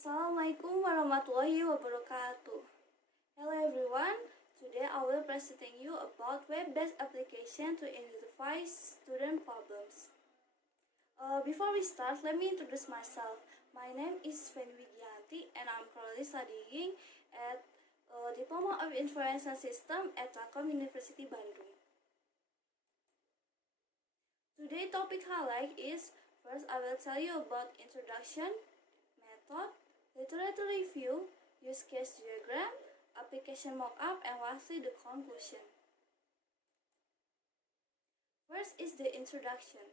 Assalamualaikum warahmatullahi wabarakatuh. Hello everyone. Today I will presenting you about web-based application to identify student problems. Before we start, let me introduce myself. My name is Wigiyanti and I'm currently studying at Diploma of Information System at Telkom University Bandung. Today's topic highlight is first I will tell you about introduction, method, literature review, use case diagram, application mockup, and lastly the conclusion. First is the introduction.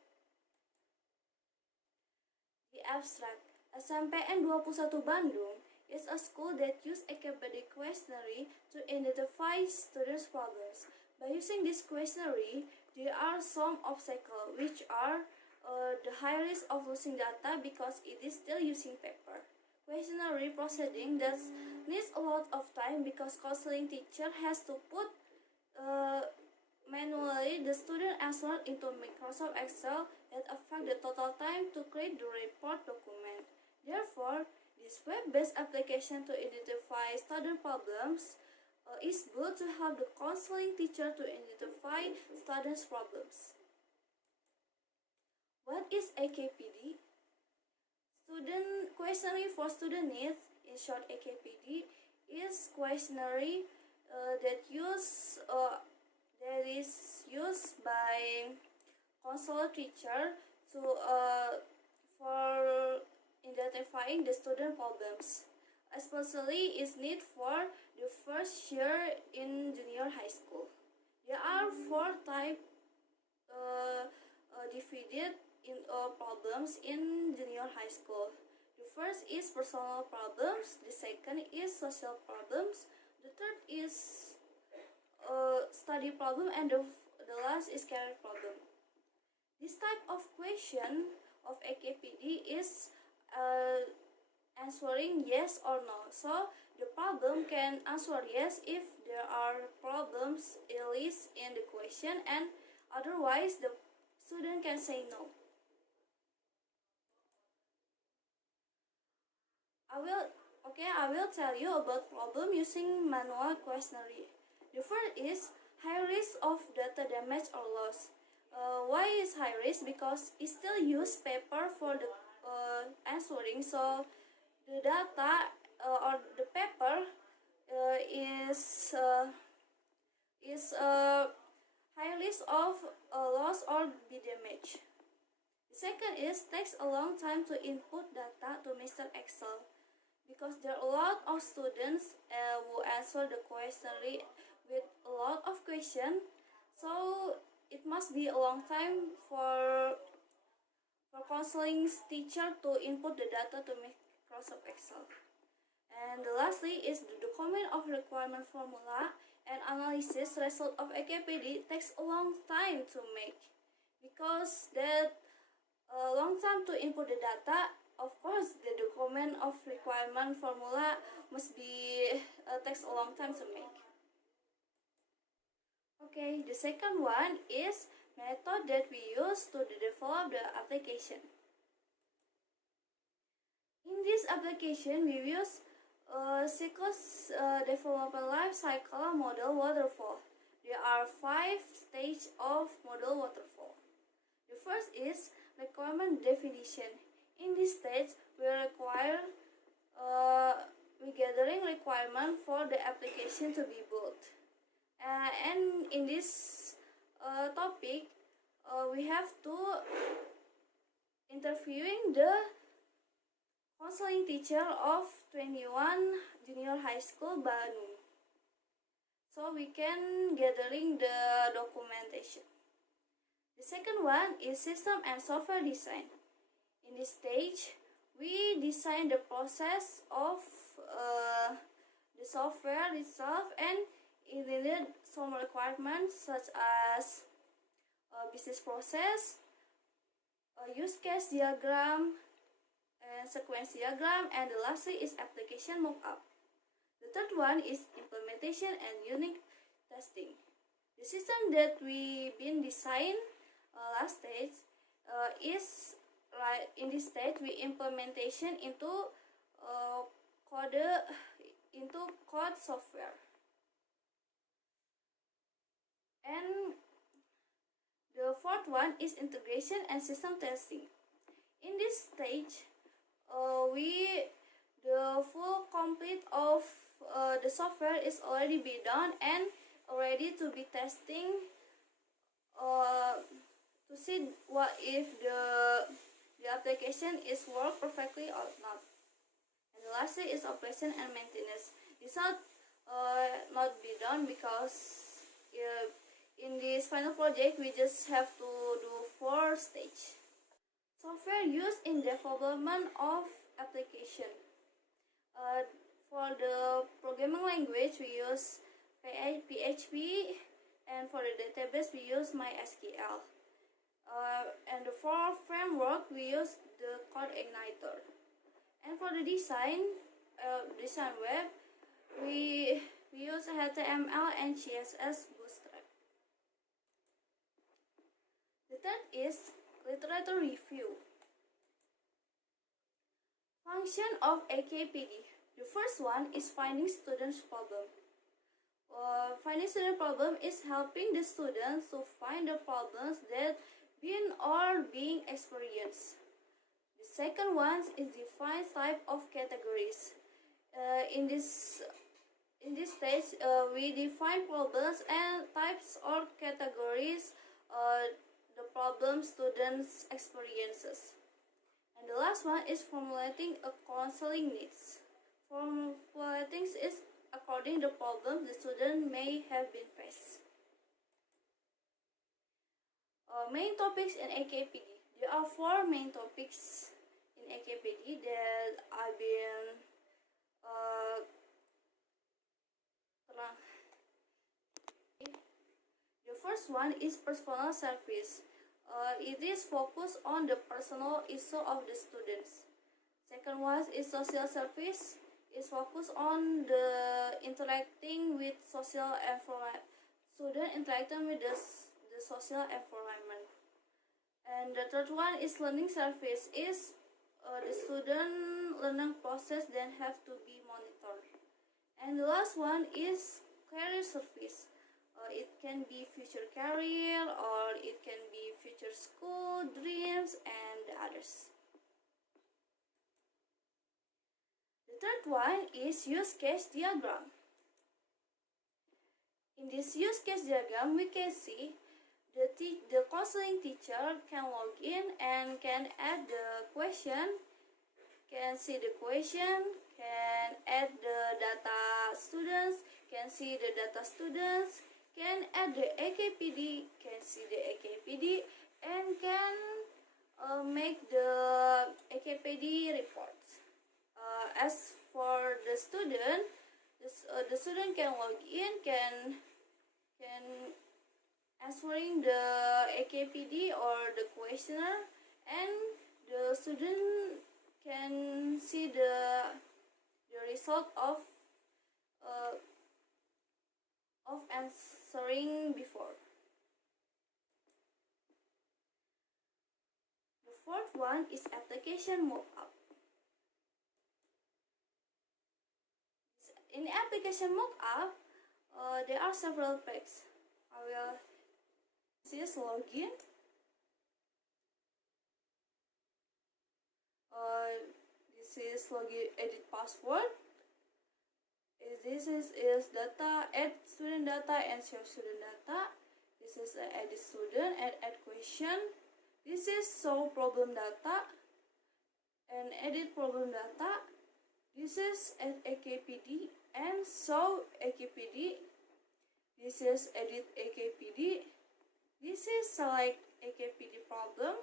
The abstract. SMPN 21 Bandung is a school that uses academic questionnaire to identify students' problems. By using this questionnaire, there are some obstacles which are the high risk of losing data because it is still using paper. Questionnaire processing that needs a lot of time because counseling teacher has to put manually the student answer into Microsoft Excel that affect the total time to create the report document. Therefore, this web-based application to identify student problems is good to help the counseling teacher to identify students' problems. What is AKPD? Student questionnaire for student needs, in short AKPD, is questionnaire that is used by counselor teacher to for identifying the student problems. Especially is need for the first year in junior high school. There are four types divided in problems in junior high school. The first is personal problems, the second is social problems, the third is study problem, and the last is career problem. This type of question of AKPD is answering yes or no. So the problem can answer yes if there are problems listed in the question, and otherwise the student can say no. I will tell you about problem using manual questionnaire. The first is high risk of data damage or loss. Why is high risk? Because it still use paper for the answering, so the data or the paper is high risk of loss or be damaged. The second is takes a long time to input data to Mr. Excel because there are a lot of students who answer the questionnaire with a lot of questions, so it must be a long time for counseling teacher to input the data to Microsoft Excel. And lastly is the document of requirement formula and analysis result of AKPD takes a long time to make because that a long time to input the data. Of course, the document of requirement formula must be takes a long time to make. Okay, the second one is method that we use to develop the application. In this application, we use cycles development life cycle model waterfall. There are 5 stages of model waterfall. The first is requirement definition. In this stage, we gathering requirement for the application to be built. And in this topic, we have to interviewing the counseling teacher of 21 Junior High School Bandung. So we can gathering the documentation. The second one is system and software design. In this stage, we design the process of the software itself, and it needed some requirements such as business process, use case diagram, and sequence diagram, and the lastly is application mockup. The third one is implementation and unit testing. The system that we been designed last stage is right in this stage we implementation into into code software. And the fourth one is integration and system testing. In this stage, the full complete of the software is already be done and ready to be testing to see what if the application is work perfectly or not. And lastly is operation and maintenance. This not be done because in this final project we just have to do 4 stages. Software used in development of application. For the programming language we use PHP, and for the database we use MySQL. And for framework we use the Code Igniter. And for the design web we use HTML and CSS Bootstrap. The third is literature review. Function of AKPD. The first one is finding students' problem. Finding student problem is helping the students to find the problems that been or being experienced. The second one is define type of categories. In this stage, we define problems and types or categories the problem students experiences. And the last one is formulating a counseling needs. Formulating is according to the problem the student may have been faced. Main topics in AKPD. There are 4 main topics in AKPD that have been The first one is personal service. It is focused on the personal issue of the students. Second one is social service. Is focused on the interacting with social environment. Student interacting with the social environment. And the third one is learning service. Is the student learning process then have to be monitored. And the last one is career service. It can be future career or it can be future school, dreams, and others. The third one is use case diagram. In this use case diagram, we can see the counseling teacher can log in and can add the question, can see the question, can add the data students, can see the data students, can add the AKPD, can see the AKPD, and can make the AKPD reports. As for the student, the student can log in, can answering the AKPD or the questionnaire, and the student can see the result of answering before. The fourth one is application mockup. In application mockup, there are several pages. This is login. This is login, edit password. This is data, add student data and show student data. This is edit student and add question. This is show problem data and edit problem data. This is add AKPD and show AKPD. This is edit AKPD. This is select AKPD problem.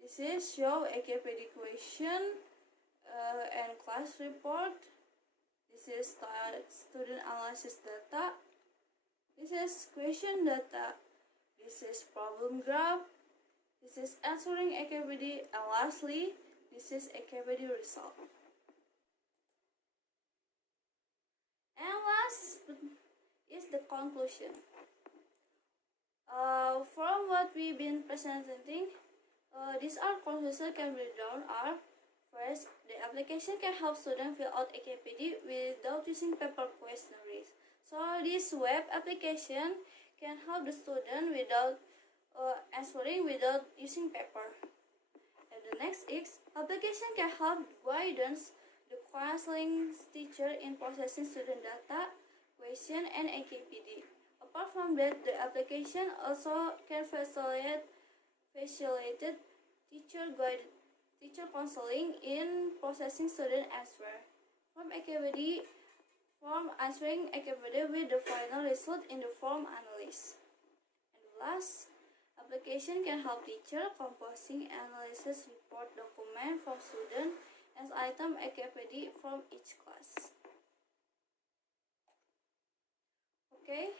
This is show AKPD question and class report. This is student analysis data. This is question data. This is problem graph. This is answering AKPD, and lastly, this is AKPD result. And last is the conclusion. From what we've been presenting, these are conclusions can be drawn are First, the application can help students fill out AKPD without using paper questionnaires. So this web application can help the student without answering without using paper. And the next is application can help guidance the counseling teacher in processing student data, question, and AKPD. Apart from that, the application also can facilitate teacher counseling in processing student answer from AKPD from answering AKPD with the final result in the form analysis. And last, application can help teacher composing analysis report document from student as item AKPD from each class. Okay,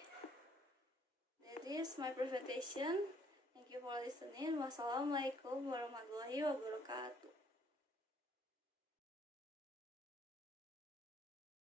that is my presentation. Thank you for listening. Wassalamualaikum warahmatullahi wabarakatuh.